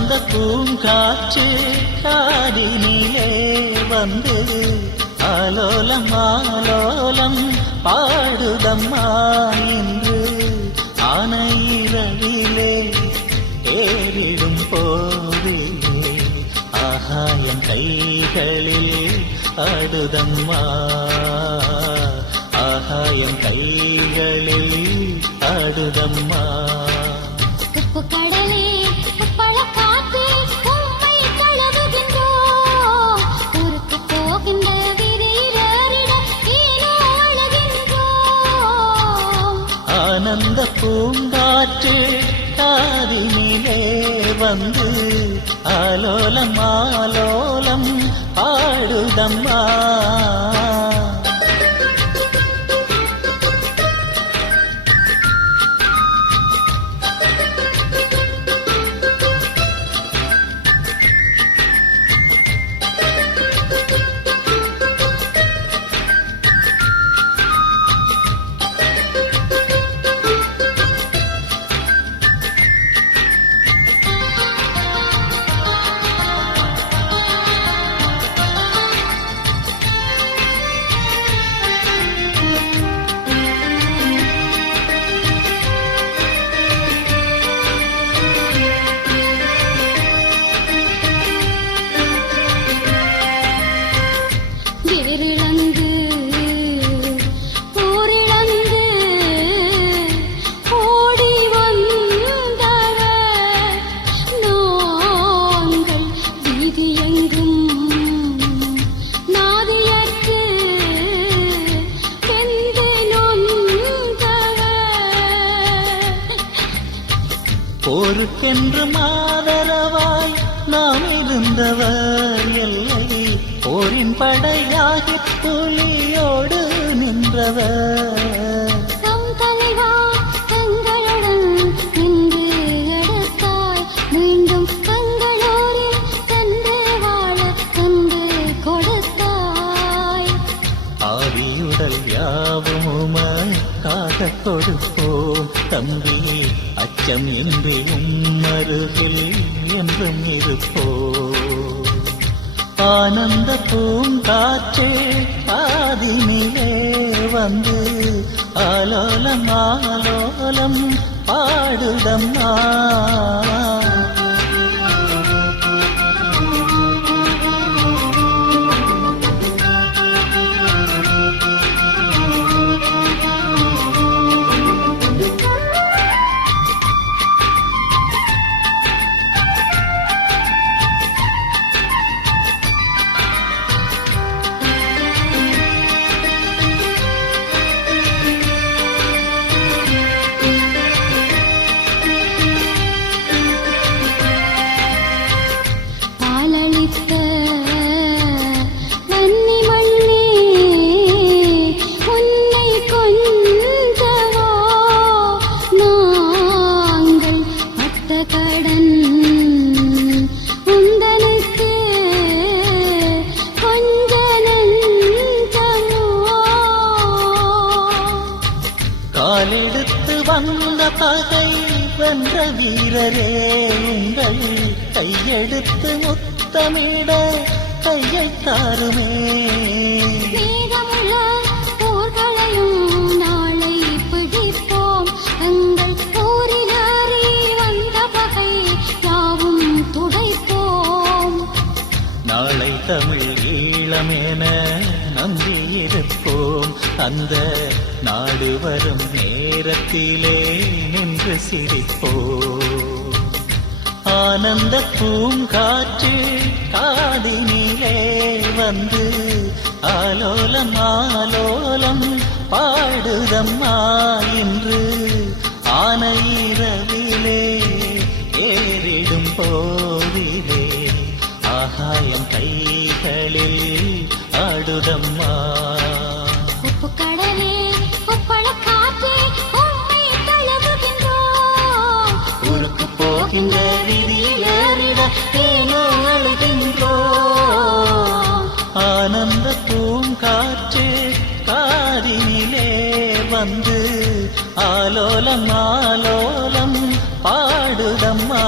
ஆனந்த பூங்காற்று காதினிலே வந்து ஆலோலம் ஆலோலம் பாடுதம்மா இன்று ஆனையிரவிலே ஏறிடும் போதிலே ஆகாயம் கைகளில் ஆடுதம்மா ஆகாயம் கைகளில் ஆடுதம்மா உப்பு கடலே உப்பள காற்றே உம்மை தழுவுகின்றோம் ஊருக்கு போகின்ற விரியிலரிடம் ஏனோ அழுகின்றோம் ஆனந்த பூங்காற்று காதினிலே வந்து ஆலோலம் ஆலோலம் பாடுதம்மா வேரிழந்து போரிழந்து ஓடி வந்தவர் நாங்கள் வீதியெங்கும் நாதியற்று வெந்து நொந்தவர் போருக்கென்று மாதரவாய் நாம் இருந்தவர் எல்லை போரின் படையாகி புலியோடு நின்றவர் நம் தலைவா எங்களுடன் நின்று எடுத்தாய் மீண்டும் எங்களோரில் சென்று வாழ கண்டு கொடுத்தாய் ஆவியுடல் யாவும் உமக்காக கொடுப்போம் தம்பி அச்சம் இன்றி உம்மருகில் என்றும் இருப்போம் ஆனந்த பூங்காற்றே காதினிலே வந்து ஆலோலம் ஆலோலம் பாடுதம்மா பாலளித்த மன்னி மண்ணே உன்னை கொஞ்சவோ நாங்கள் பட்ட கடன் உந்தனுக்கு கொஞ்ச நெஞ்சமோ காலெடுத்து வந்த பகை வென்ற வீரரே உங்கள் கையெடுத்து முத்தமிட கையை தாருமே மீதமுள்ள போர்களையும் நாளை பிடிப்போம் எங்கள் போரிலாரி வந்த பகை யாவும் துடைப்போம் நாளை தமிழ் ஈழமென நம்பியிருப்போம் அந்த நாடு வரும் நேரத்திலே நின்று சிரிப்போம் ஆனந்த பூங்காற்று காதினிலே வந்து ஆலோலம் ஆலோலம் பாடுதம்மா இன்று ஆனையிரவிலே ஏறிடும் போதிலே ஆகாயம் கைகளில் ஆடுதம்மா உப்பு கடலே உப்பள காற்றே உம்மை தழுவுகின்றோம் ஊருக்கு போகின்ற விதியறிட ஏனோ அழுகின்றோம் ஆனந்த பூங்காற்று காதினிலே வந்து ஆலோலம் ஆலோலம் பாடுதம்மா